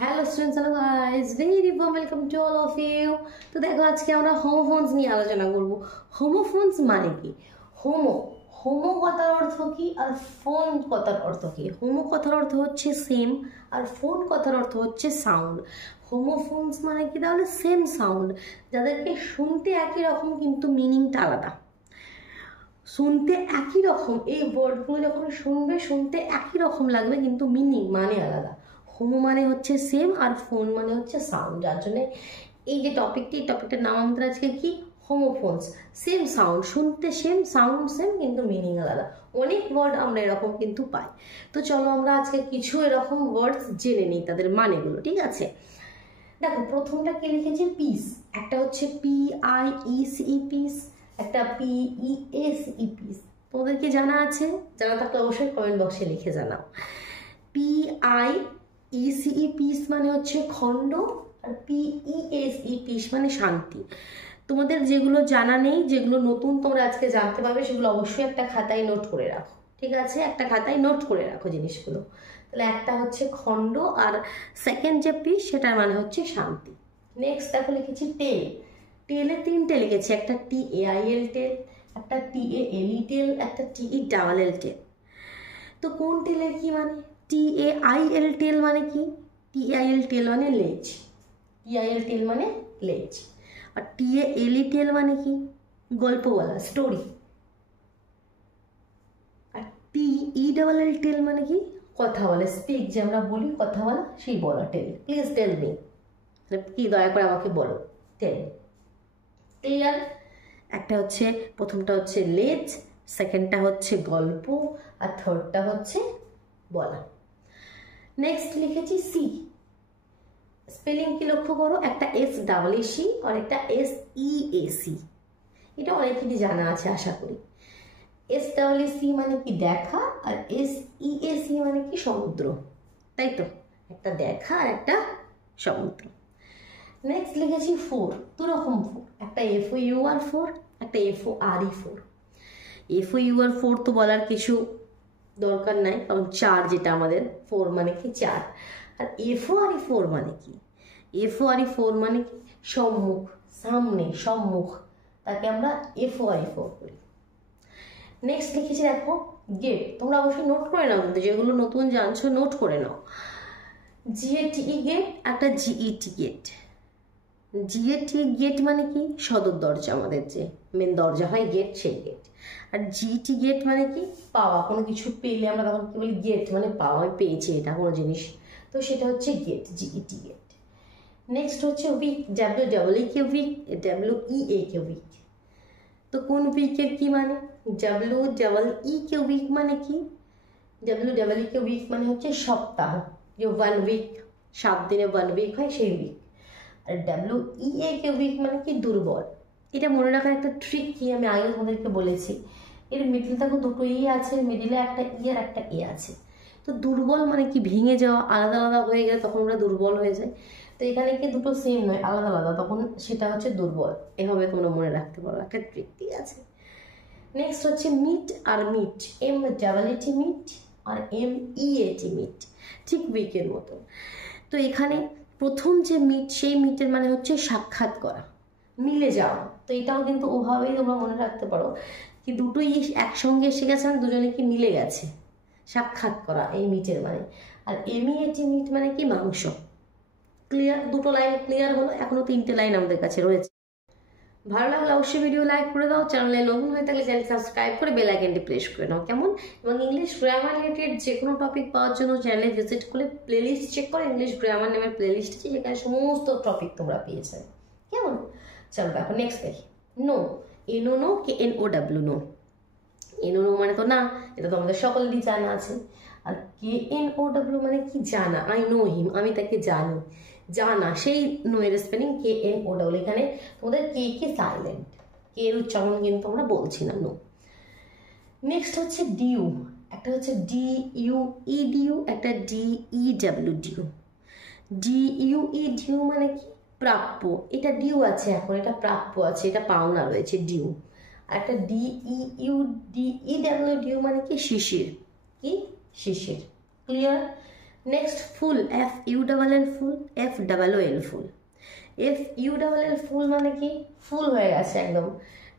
Hello students, hello guys, very warm welcome to all of you. তো দেখো, আজকে আমরা হোমোফোনস নিয়ে আলোচনা করব। হোমোফোনস মানে কি? হোমো কথার অর্থ কি আর ফোন কথার অর্থ কি? হোমো কথার অর্থ হচ্ছে সেম, আর ফোন কথার অর্থ হচ্ছে সাউন্ড। হোমোফোনস মানে কি? তাহলে সেম সাউন্ড, যাদেরকে শুনতে একই রকম কিন্তু মিনিংটা আলাদা। শুনতে একই রকম, এই ওয়ার্ডগুলো যখন শুনতে একই রকম লাগবে কিন্তু মিনিং মানে আলাদা। হোমো মানে হচ্ছে সেম, আর ফোন মানে হচ্ছে সাউন্ড। যার জন্য এই যে টপিকটার নাম আমাদের আজকে কি? হোমোফোনস। সেম সাউন্ড, শুনতে সেম, সাউন্ড সেম, কিন্তু মিনিং আলাদা। অনেক ওয়ার্ড আমরা এরকম কিন্তু পাই। তো চলো আমরা আজকে কিছু এরকম ওয়ার্ডস জেনে নিই, তাদের মানেগুলো। ঠিক আছে, দেখো প্রথমটা কি লিখেছি? পিস। একটা হচ্ছে PIECE পিস, একটা PEACE পিস। তোমাদেরকে জানা আছে? জানা থাকলে অবশ্যই কমেন্ট বক্সে লিখে জানাও। PIECE পিস মানে হচ্ছে খণ্ড, আর PEACE পিস মানে শান্তি। তোমাদের যেগুলো জানা নেই, যেগুলো নতুন তোমরা আজকে জানতে পারবে, সেগুলো অবশ্যই একটা খাতায় নোট করে রাখো। ঠিক আছে, একটা খাতায় নোট করে রাখো জিনিসগুলো। তাহলে একটা হচ্ছে খণ্ড, আর সেকেন্ড যে পিস সেটার মানে হচ্ছে শান্তি। নেক্সট দেখো লিখেছি টেল। টেলে তিনটে লিখেছি, একটা TAIL টেল, একটা TALE টেল, একটা TELL টেল। তো কোন টেলের কি মানে? TAIL টেল মানে কি? TAIL টেল মানে লেজ, TAIL টেল মানে লেজ। আর TALE টেল মানে কি? গল্প বলা, স্টোরি। আর TELL টেল মানে কি? কথা বলে, স্পিক, যে আমরা বলি কথা বলা, সেই বলা টেল। প্লিজ টেল মি, কি দয়া করে আমাকে বলো, টেল। ক্লিয়ার? একটা হচ্ছে, প্রথমটা হচ্ছে লেজ, সেকেন্ডটা হচ্ছে গল্প, আর থার্ডটা হচ্ছে বলা। নেক্সট লিখেছি সি। স্পেলিং কি লক্ষ্য করো? একটা SEEC আর একটা SEAC। এটা অনেকেরই জানা আছে আশা করি। SEEC মানে কি? দেখা, আর SEAC মানে কি? সমুদ্র। তাই তো, একটা দেখা আর একটা সমুদ্র। নেক্সট লিখেছি ফোর। দুরকম ফোর, একটা FOUR4, একটা FORE4। FOUR4 তো বলার কিছু দরকার নাই, কারণ চার, যেটা আমাদের ফোর মানে কি? চার। আর FORE4 মানে কি? FORE4 মানে কি? সম্মুখ, সামনে, সম্মুখ, তাকে আমরা FORE4 করি। নেক্সট লিখেছি দেখো গেট। তোমরা অবশ্যই নোট করে নাও, কিন্তু যেগুলো নতুন জানছো নোট করে নাও। GATE গেট, একটা GET গেট। GATE গেট মানে কি? সদর দরজা, আমাদের যে মেন দরজা হয় গেট, সেই গেট। আর GET গেট মানে কি? পাওয়া, কোনো কিছু পেলে আমরা তখন কি বলি? গেট, মানে পাওয়া, আমি পেয়েছি এটা কোনো জিনিস, তো সেটা হচ্ছে গেট, GET গেট। নেক্সট হচ্ছে week. WEEK week, WEAK weak. তো কোন উইকের কি মানে? WEEK উইক মানে কি? WEEK উইক মানে হচ্ছে সপ্তাহ, যে 1 উইক, 7 দিনে 1 উইক হয়, সেই উইক। আর WEAK উইক মানে কি? দুর্বল। এটা মনে রাখার একটা ট্রিক কি, আমি আগে তোমাদেরকে বলেছি। এর মিডিল দেখো দুটো আছে, মিডিলে একটা আর একটা এ আছে। তো দুর্বল মানে কি? ভেঙে যাওয়া, আলাদা আলাদা হয়ে গেলে তখন আমরা দুর্বল হয়ে যাই। তো এখানে কি দুটো সেম নয়, আলাদা আলাদা, তখন সেটা হচ্ছে দুর্বল। এভাবে তোমরা মনে রাখতে পারো, একটা ট্রিক ঠিক আছে। নেক্সট হচ্ছে মিট আর মিট। MEET মিট, আর MEAT মিট, ঠিক উইকের মতো। তো এখানে প্রথম যে মিট, সেই মিটের মানে হচ্ছে সাক্ষাৎ করা, মিলে যাওয়া। তো এটাও কিন্তু ওভাবেই তোমরা মনে রাখতে পারো, কি দুটোই একসঙ্গে এসে গেছে, দুজনে কি মিলে গেছে, সাক্ষাৎ করা, এই মিটের মানে। আর MEAT মিট মানে কি? মাংস। ক্লিয়ার? দুটো লাইন ক্লিয়ার হলো, এখনো 3টে লাইন আমাদের কাছে রয়েছে। ভালো লাগলে অবশ্যই ভিডিও লাইক করে দাও, চ্যানেলে নতুন হয়ে থাকলে চ্যানেল সাবস্ক্রাইব করে বেল আইকনটি প্রেস করে নাও, কেমন? এবং ইংলিশ গ্রামার রিলেটেড যে কোনো টপিক পাওয়ার জন্য চ্যানেলে ভিজিট করে প্লেলিস্ট চেক করে, ইংলিশ গ্রামার নামের প্লেলিস্ট আছে, যেখানে সমস্ত টপিক তোমরা পেয়েছো, কেমন? চলো দেখো নেক্সট দেখি। No. NO KNOW, no. NO মানে তো না, এটা তো আমাদের সকলেরই জানা আছে। আর KNOW মানে কি? জানা, আই নো হিম, আমি তাকে জানি, জানা, সেই নো এর স্পেলিং KNOW। এখানে তোমাদের কে কি সাইলেন্ট, কে এর উচ্চারণ কিন্তু আমরা বলছি না, নো। নেক্সট হচ্ছে ডিউ। একটা হচ্ছে DUEDU, একটা DEWDU। DUEDU মানে কি? প্রাপ্য। এটা ডিউ আছে, এখন এটা প্রাপ্য আছে, এটা পাওনা রয়েছে, ডিউ। আর একটা DEWDU মানে কি? শিশির, কি? শিশির। ক্লিয়ার? নেক্সট ফুল, FULL ফুল, FOOL ফুল। FULL ফুল মানে কি ফুল হয়ে গেছে একদম,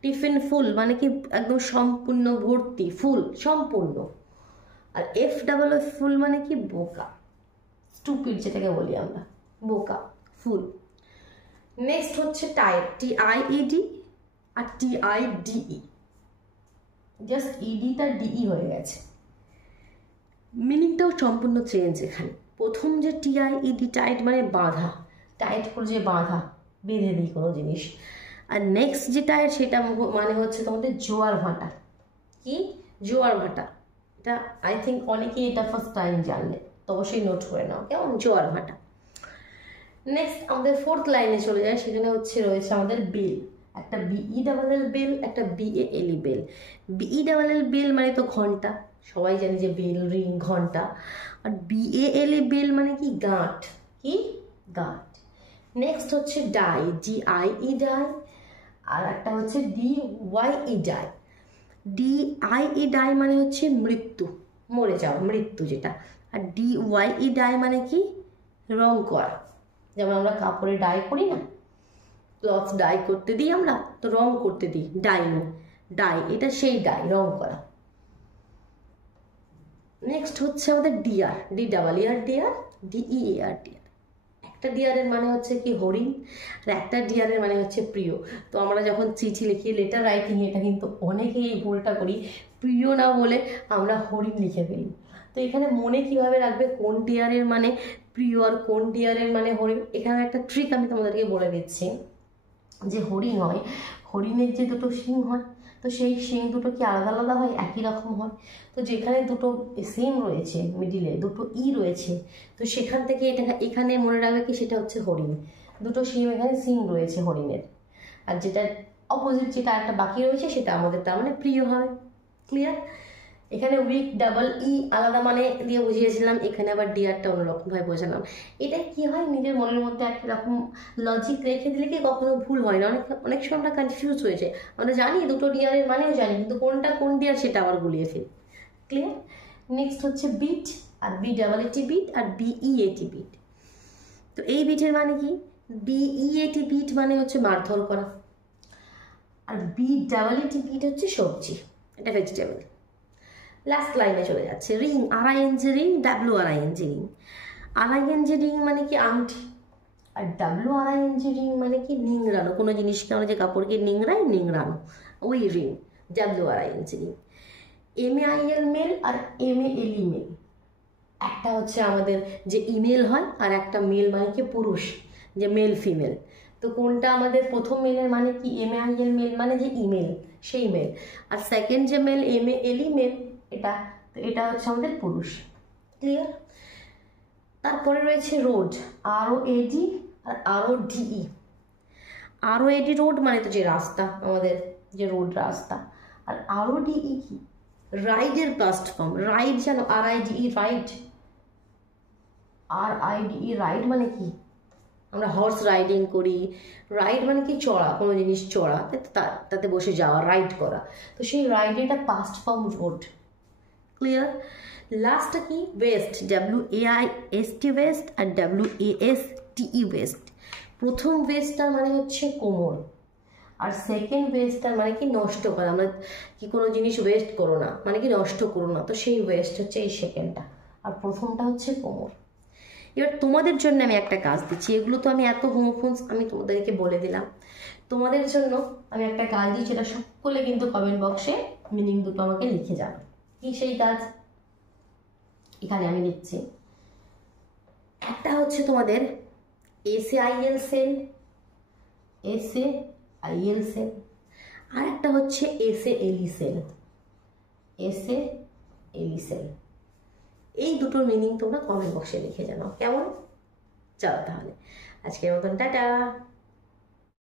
টিফিন ফুল মানে কি একদম সম্পূর্ণ ভর্তি, ফুল সম্পূর্ণ। আর FOOF ফুল মানে কি বোকা, স্টুপিড যেটাকে বলি আমরা, বোকা, ফুল। নেক্সট হচ্ছে টাইড, TIED আর TIDE, জাস্ট ইডিটা DE হয়ে গেছে, মিনিংটাও সম্পূর্ণ চেঞ্জ এখানে। প্রথম যে TIED, টাইট মানে বাঁধা, টাইট করে যে বাঁধা, বেঁধে দিই কোনো জিনিস। আর নেক্সট যেটা সেটা মানে হচ্ছে তোমাদের জোয়ার ভাটা। কি জোয়ার ভাটা, এটা আই থিঙ্ক অনেকেই এটা ফার্স্ট টাইম জানলে, তো অবশ্যই নোট করে নাও কেমন, জোয়ার ভাটা। নেক্সট আমাদের ফোর্থ লাইনে চলে যায়, সেখানে হচ্ছে রয়েছে আমাদের বেল, একটা BELL বেল, একটা BALE বেল। BELL বেল মানে তো ঘন্টা, সবাই জানি যে বেল, রিং, ঘন্টা। আর BALE বেল মানে কি গাঁট, কি গাঁট। নেক্সট হচ্ছে ডাই, DIE ডাই। আর একটা হচ্ছে DYE ডাই। DIE ডাই মানে হচ্ছে মৃত্যু, মরে যাওয়া, মৃত্যু যেটা। আর DYE ডাই মানে কি রং করা, যেমন আমরা কাপড়ে ডাই করি না, ক্লথ ডাই করতে দিই আমরা, তো রং করতে দিই, ডাই, এটা সেই ডাই, রং করা। নেক্সট হচ্ছে আমাদের deer, DEER deer, DEAR dear. একটা ডিয়ারের মানে হচ্ছে কি হরিণ, আর একটা ডিয়ারের মানে হচ্ছে প্রিয়। তো আমরা যখন চিঠি লিখি, লেটার রাইটিং, এটা কিন্তু অনেকেই এই ভুলটা করি, প্রিয় না বলে আমরা হরিণ লিখে ফেলি। তো এখানে মনে কিভাবে রাখবে কোন ডিয়ারের মানে প্রিয় আর কোন ডিয়ারের মানে হরিণ, এখানে একটা ট্রিক আমি তোমাদেরকে বলে দিচ্ছি। যে হরিণ হয়, হরিণের যে দুটো শিং হয়, তো সেই শিং দুটো কি আলাদা আলাদা হয়, একই রকম হয়? তো যেখানে দুটো সেম রয়েছে, মিডিলে দুটো রয়েছে, তো সেখান থেকে এটা এখানে মনে রাখবে কি সেটা হচ্ছে হরিণ, দুটো শিং, এখানে শিং রয়েছে হরিণের। আর যেটা অপোজিট, যেটা একটা বাকি রয়েছে, সেটা আমাদের তার মানে প্রিয় হবে। ক্লিয়ার? এখানে উইক, EE আলাদা মানে দিয়ে বুঝিয়েছিলাম, এখানে আবার ডিয়ারটা অন্যরকমভাবে বোঝালাম। এটা কি হয়, নিজের মনের মধ্যে একটা রকম লজিক রেখে দিলে কি কখনো ভুল হয় না, অনেক সময় আমরা কনফিউজ হয়ে যাই, আমরা জানি দুটো ডিয়ারের মানেও জানি, কিন্তু কোনটা কোন ডিয়ার সেটা আবার গুলিয়ে ফেলি। ক্লিয়ার? নেক্সট হচ্ছে বিট, আর BEET বিট, আর BEAT বিট। তো এই বিটের মানে কি, BEAT বিট মানে হচ্ছে মারধর করা, আর BEET বিট হচ্ছে সবজি, এটা ভেজিটেবল। লাস্ট লাইনে চলে যাচ্ছে ring, RING ring, WRING ring. RING ring মানে কি আংটি, আর WRING রিং মানে কি নিংড়ানো, কোনো জিনিসকে আমরা যে কাপড়কে নিংড়ানো, ওই ring, WRING ring. MAIL mail আর MALE মেল। একটা হচ্ছে আমাদের যে ইমেল হয়, আর একটা মেল মানে কি পুরুষ, যে মেল ফিমেল। তো কোনটা আমাদের প্রথম মেলের মানে কি, MAIL মেল মানে যে ইমেল, সেই মেল। আর সেকেন্ড যে মেল, MALE মেল, এটা হচ্ছে আমাদের পুরুষ। ক্লিয়ার? তারপরে রয়েছে রোড, ROAD আর RODE। ROAD রোড মানে তো যে রাস্তা, আমাদের যে রোড রাস্তা। আর RODE কি, রাইডের পাস্ট ফর্ম, রাইড জানো, RIDE রাইড, RIDE রাইড মানে কি, আমরা হর্স রাইডিং করি, রাইড মানে কি চড়া, কোনো জিনিস চড়া, তাতে বসে যাওয়া, রাইড করা। তো সেই রাইডেরটা পাস্ট ফর্ম রোড। ক্লিয়ার? লাস্টটা কি, ওয়েস্ট, WAIST ওয়েস্ট, আর WASTE ওয়েস্ট। প্রথম ওয়েস্টটার মানে হচ্ছে কোমর, আর সেকেন্ড ওয়েস্টটার মানে কি নষ্ট করা, আমরা কি কোনো জিনিস ওয়েস্ট করো না মানে কি নষ্ট করো না, তো সেই ওয়েস্ট হচ্ছে এই সেকেন্ডটা, আর প্রথমটা হচ্ছে কোমর। এবার তোমাদের জন্য আমি একটা কাজ দিচ্ছি, এগুলো তো আমি এত হোমওয়ার্কস আমি তোমাদেরকে বলে দিলাম, তোমাদের জন্য আমি একটা কাজ দিচ্ছি, সেটা সকলে কিন্তু কমেন্ট বক্সে মিনিং দুটো আমাকে লিখে যাবে। কি সেই কাজ, এখানে আমি লিখছি। একটা হচ্ছে তোমাদের SAIL সেল, SAIL সেল, আর একটা হচ্ছে SALE সেল, SALE সেল। এই দুটোর মিনিং তোমরা কমেন্ট বক্সে লিখে জানাও, কেমন? চলো তাহলে আজকের মতন টাটা।